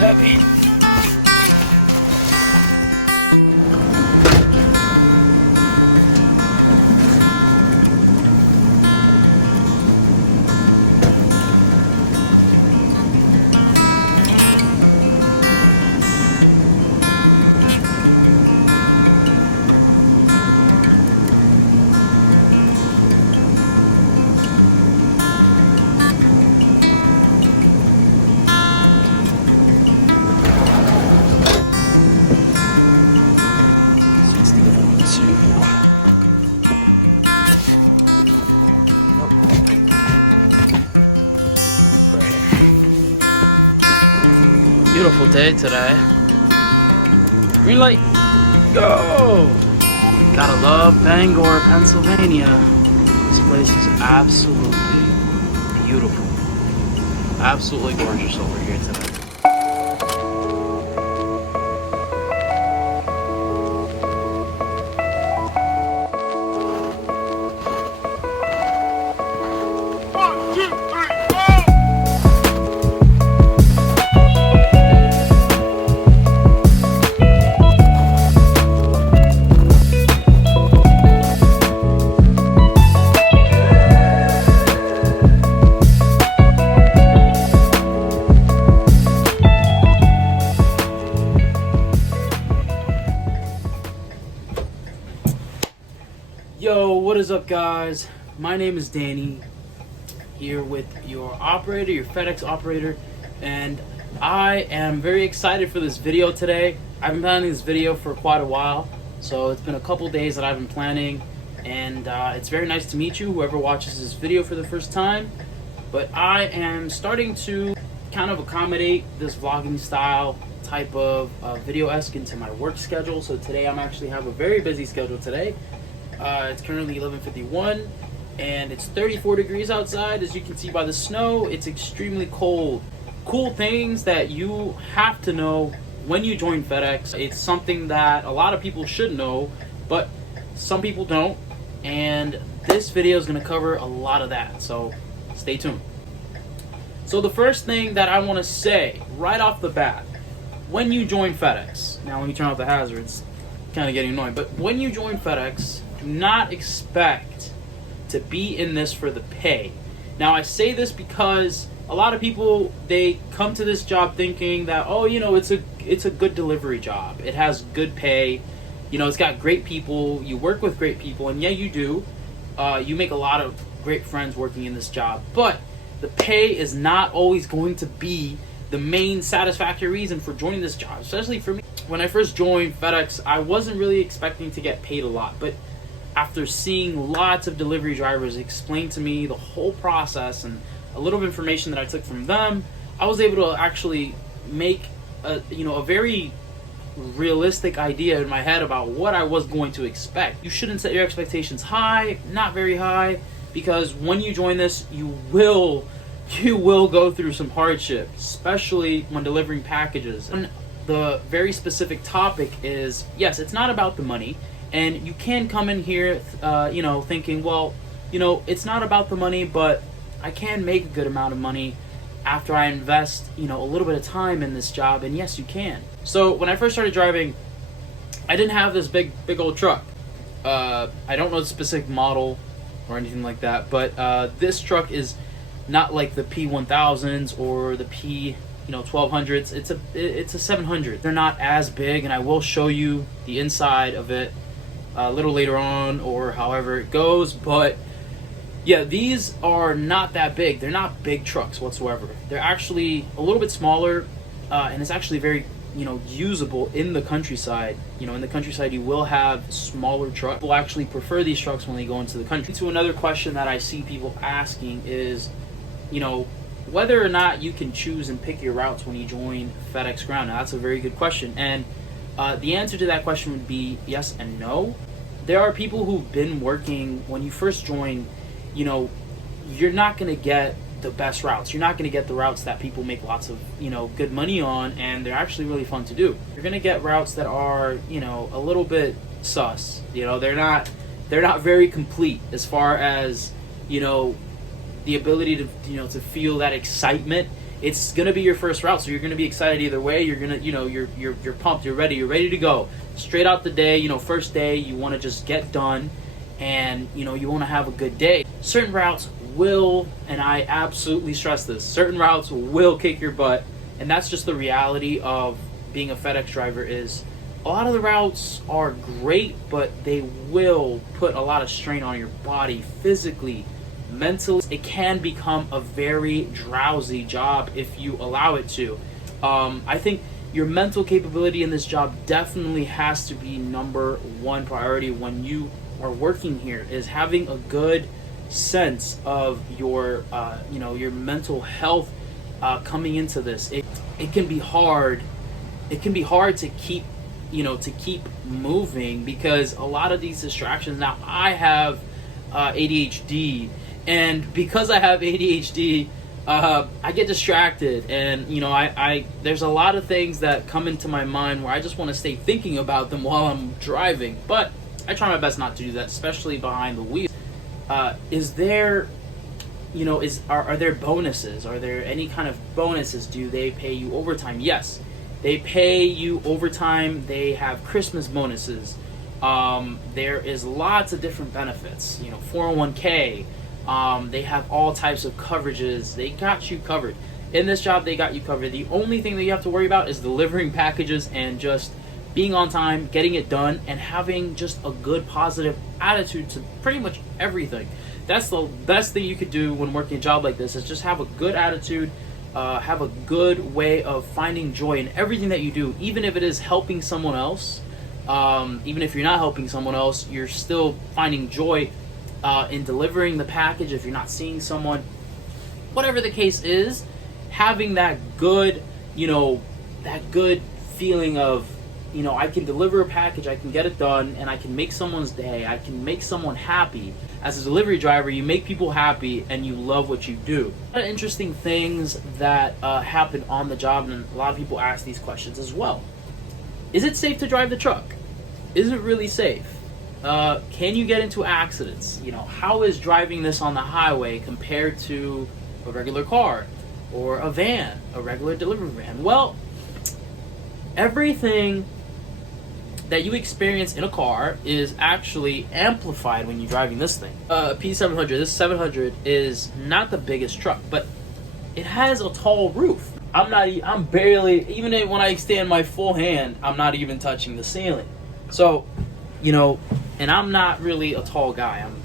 heavy. Beautiful day today. Green light. Go! Gotta love Bangor, Pennsylvania. This place is absolutely beautiful. Absolutely gorgeous over here today. Yo, what is up, guys? My name is Danny, here with your operator, your FedEx operator, and I am very excited for this video today. I've been planning this video for quite a while, so it's been a couple days that I've been planning, and it's very nice to meet you, whoever watches this video for the first time. But I am starting to kind of accommodate this vlogging style type of video-esque into my work schedule. So today I'm actually have a very busy schedule today. It's currently 11:51 and it's 34 degrees outside. As you can see by the snow, it's extremely cold. Cool things that you have to know when you join FedEx. It's something that a lot of people should know, but some people don't. And this video is going to cover a lot of that, so stay tuned. So the first thing that I want to say right off the bat, when you join FedEx, now let me turn off the hazards, kind of getting annoying, but when you join FedEx, do not expect to be in this for the pay. Now I say this because a lot of people, they come to this job thinking that, oh, you know, it's a good delivery job. It has good pay. You know, it's got great people. You work with great people, and yeah, you do. You make a lot of great friends working in this job, but the pay is not always going to be the main satisfactory reason for joining this job, especially for me. When I first joined FedEx, I wasn't really expecting to get paid a lot, but after seeing lots of delivery drivers explain to me the whole process and a little information that I took from them, I was able to actually make a very realistic idea in my head about what I was going to expect. You shouldn't set your expectations high, not very high, because when you join this, you will go through some hardship, especially when delivering packages. And the very specific topic is, yes, it's not about the money. And you can come in here, thinking, well, it's not about the money, but I can make a good amount of money after I invest, a little bit of time in this job. And yes, you can. So when I first started driving, I didn't have this big old truck. I don't know the specific model or anything like that, but this truck is not like the P1000s or the P1200s. It's a 700. They're not as big, and I will show you the inside of it a little later on, or however it goes. But yeah, these are not that big. They're not big trucks whatsoever. They're actually a little bit smaller, and it's actually very usable in the countryside. In the countryside you will have smaller trucks. People actually prefer these trucks when they go into the country. To another question that I see people asking is, whether or not you can choose and pick your routes when you join FedEx Ground. Now that's a very good question, and the answer to that question would be yes and no. There are people who've been working. When you first join, you're not going to get the best routes. You're not going to get the routes that people make lots of, good money on, and they're actually really fun to do. You're going to get routes that are, a little bit sus. They're not very complete as far as, the ability to, to feel that excitement it's gonna be your first route, so you're gonna be excited either way. You're gonna, you're pumped, you're ready to go. Straight out the day, first day, you want to just get done, and you want to have a good day. Certain routes will, and I absolutely stress this, certain routes will kick your butt, and that's just the reality of being a FedEx driver. Is a lot of the routes are great, but they will put a lot of strain on your body physically, mentally. It can become a very drowsy job if you allow it to. I think your mental capability in this job definitely has to be number one priority when you are working here, is having a good sense of your your mental health coming into this. It can be hard. It can be hard to keep moving, because a lot of these distractions. Now, I have ADHD, and because I have ADHD, I get distracted, and I there's a lot of things that come into my mind where I just want to stay thinking about them while I'm driving, but I try my best not to do that, especially behind the wheel. Is there, are there bonuses? Are there any kind of bonuses? Do they pay you overtime? Yes, they pay you overtime. They have Christmas bonuses. There is lots of different benefits. 401k. They have all types of coverages. They got you covered. In this job, they got you covered. The only thing that you have to worry about is delivering packages and just being on time, getting it done, and having just a good, positive attitude to pretty much everything. That's the best thing you could do when working a job like this, is just have a good attitude, have a good way of finding joy in everything that you do, even if it is helping someone else. Even if you're not helping someone else, you're still finding joy in delivering the package. If you're not seeing someone, whatever the case is, having that good, that good feeling of, I can deliver a package, I can get it done, and I can make someone's day, I can make someone happy. As a delivery driver, you make people happy, and you love what you do. A lot of interesting things that happen on the job, and a lot of people ask these questions as well. Is it safe to drive the truck? Is it really safe? Can you get into accidents? How is driving this on the highway compared to a regular car or a van, a regular delivery van? Well, everything that you experience in a car is actually amplified when you're driving this thing. P700, this 700 is not the biggest truck, but it has a tall roof. I'm barely, even when I extend my full hand, I'm not even touching the ceiling. So, and I'm not really a tall guy. I'm,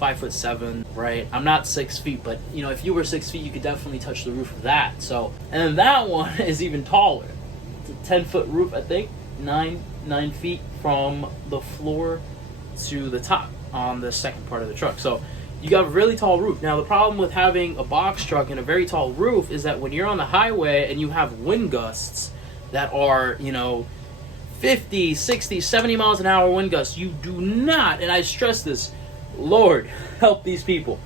5'7", right? I'm not 6 feet, but if you were 6 feet, you could definitely touch the roof of that. So, and then that one is even taller. It's a 10-foot roof, I think, 9 feet from the floor to the top on the second part of the truck. So you got a really tall roof. Now, the problem with having a box truck and a very tall roof is that when you're on the highway and you have wind gusts that are, 50, 60, 70 miles an hour wind gusts, you do not, and I stress this, Lord, help these people.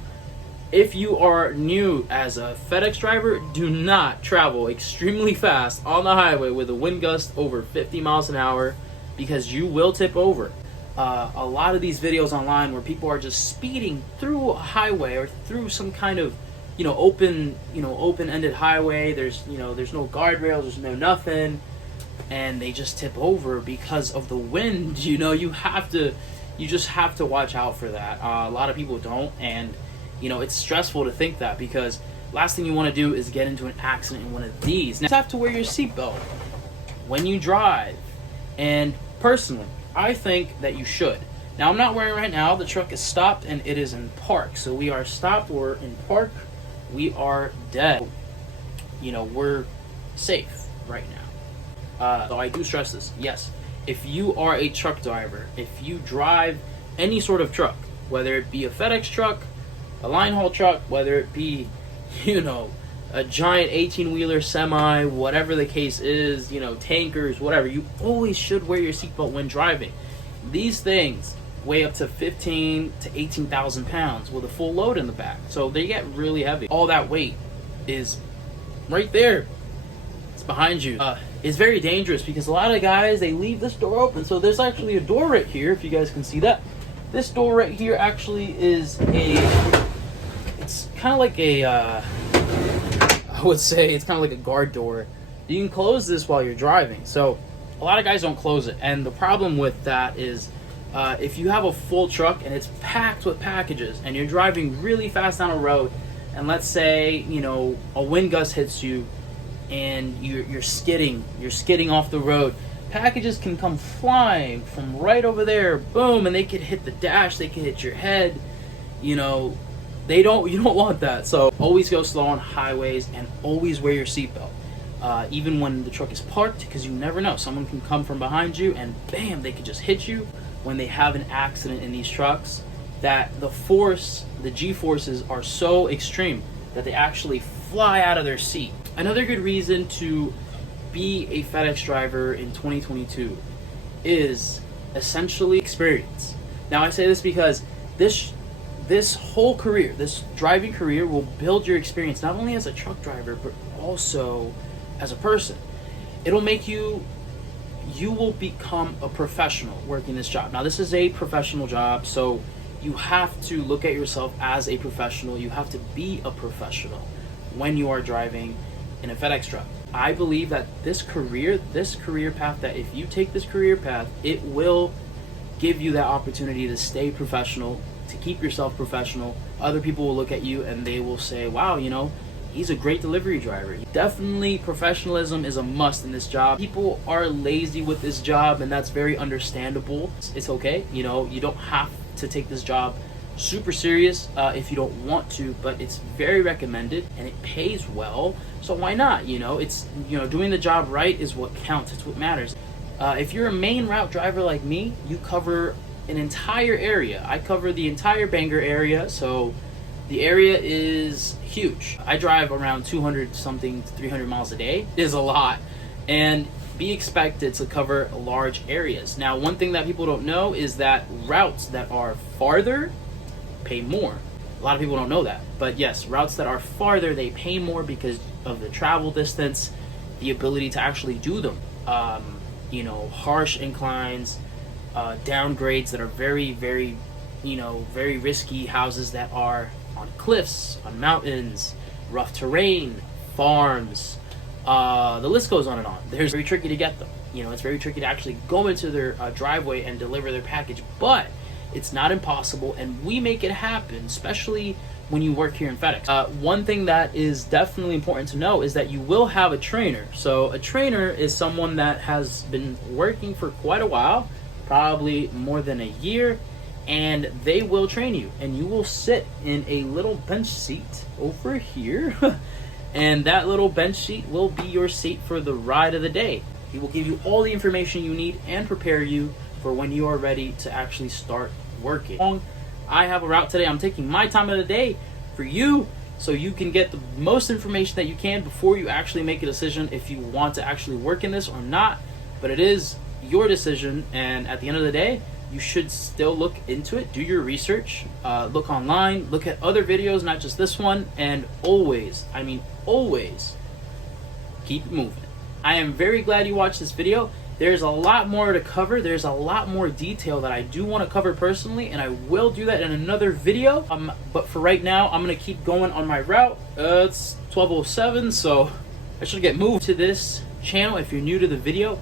If you are new as a FedEx driver, do not travel extremely fast on the highway with a wind gust over 50 miles an hour, because you will tip over. A lot of these videos online where people are just speeding through a highway or through some kind of, open-ended highway. There's no guardrails, there's no nothing, and they just tip over because of the wind. You just have to watch out for that. A lot of people don't, and it's stressful to think that, because last thing you want to do is get into an accident in one of these. Now, you have to wear your seatbelt when you drive, and personally, I think that you should. Now, I'm not wearing it right now. The truck is stopped and it is in park. So we are stopped, we're in park, we are dead. We're safe right now. So I do stress this. Yes, if you are a truck driver, if you drive any sort of truck, whether it be a FedEx truck, a line haul truck, whether it be, a giant 18-wheeler semi, whatever the case is, tankers, whatever, you always should wear your seatbelt when driving. These things weigh up to 15 to 18,000 pounds with a full load in the back, so they get really heavy. All that weight is right there. It's behind you. It's very dangerous, because a lot of guys, they leave this door open. So there's actually a door right here, if you guys can see that. This door right here actually is it's kind of like a I would say it's kind of like a guard door. You can close this while you're driving. So a lot of guys don't close it. And the problem with that is if you have a full truck and it's packed with packages and you're driving really fast down a road, and let's say, you know, a wind gust hits you and you're skidding off the road, packages can come flying from right over there, boom, and they could hit the dash, they could hit your head. You know, you don't want that. So always go slow on highways and always wear your seatbelt. Even when the truck is parked, because you never know. Someone can come from behind you and bam, they could just hit you. When they have an accident in these trucks, that the G-forces are so extreme that they actually fly out of their seat. Another good reason to be a FedEx driver in 2022 is essentially experience. Now I say this because this whole career, this driving career, will build your experience not only as a truck driver but also as a person. It'll make you will become a professional working this job. Now this is a professional job, so you have to look at yourself as a professional. You have to be a professional when you are driving in a FedEx truck. I believe that this career path, that if you take this career path, it will give you that opportunity to stay professional, to keep yourself professional. Other people will look at you and they will say, wow, you know, he's a great delivery driver. Definitely professionalism is a must in this job. People are lazy with this job, and that's very understandable. It's okay, you know, you don't have to take this job super serious if you don't want to, but it's very recommended and it pays well, so why not? You know, it's, you know, doing the job right is what counts. It's what matters. If you're a main route driver like me, you cover an entire area. I cover the entire Bangor area, so the area is huge. I drive around 200 something 300 miles a day. It is a lot, and be expected to cover large areas. Now, one thing that people don't know is that routes that are farther pay more. A lot of people don't know that, but yes, routes that are farther, they pay more because of the travel distance, the ability to actually do them. You know, harsh inclines, downgrades that are very, very, you know, very risky, houses that are on cliffs, on mountains, rough terrain, farms, the list goes on and on. They're very tricky to get them. You know, it's very tricky to actually go into their driveway and deliver their package, but it's not impossible, and we make it happen, especially when you work here in FedEx. One thing that is definitely important to know is that you will have a trainer. So a trainer is someone that has been working for quite a while, probably more than a year, and they will train you, and you will sit in a little bench seat over here and that little bench seat will be your seat for the ride of the day. He will give you all the information you need and prepare you for when you are ready to actually start working. I have a route today. I'm taking my time of the day for you, so you can get the most information that you can before you actually make a decision if you want to actually work in this or not. But it is your decision, and at the end of the day, you should still look into it, do your research, look online, look at other videos, not just this one, and always, I mean always, keep it moving. I am very glad you watched this video. There's a lot more to cover. There's a lot more detail that I do want to cover personally, and I will do that in another video. But for right now, I'm going to keep going on my route. It's 12:07, so I should get moved to this channel. If you're new to the video,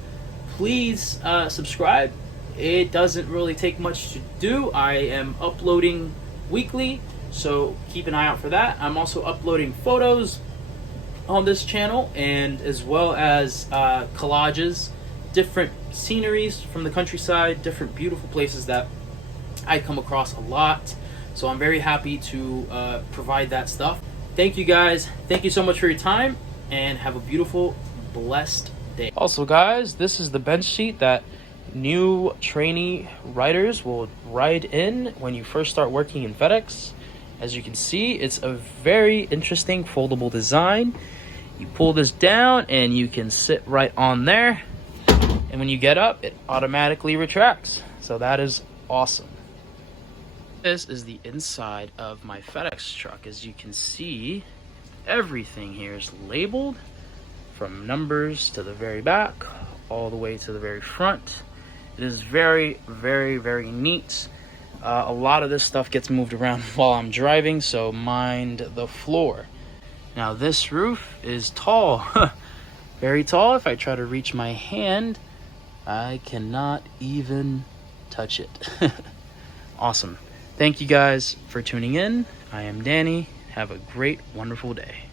please subscribe. It doesn't really take much to do. I am uploading weekly, so keep an eye out for that. I'm also uploading photos on this channel, and as well as collages, different sceneries from the countryside, different beautiful places that I come across a lot. So I'm very happy to provide that stuff. Thank you guys. Thank you so much for your time, and have a beautiful, blessed day. Also guys, this is the bench seat that new trainee riders will ride in when you first start working in FedEx. As you can see, it's a very interesting foldable design. You pull this down and you can sit right on there, and when you get up, it automatically retracts. So that is awesome. This is the inside of my FedEx truck. As you can see, everything here is labeled from numbers to the very back all the way to the very front. It is very, very, very neat. A lot of this stuff gets moved around while I'm driving, so mind the floor. Now this roof is tall, very tall. If I try to reach my hand, I cannot even touch it. Awesome. Thank you guys for tuning in. I am Danny. Have a great, wonderful day.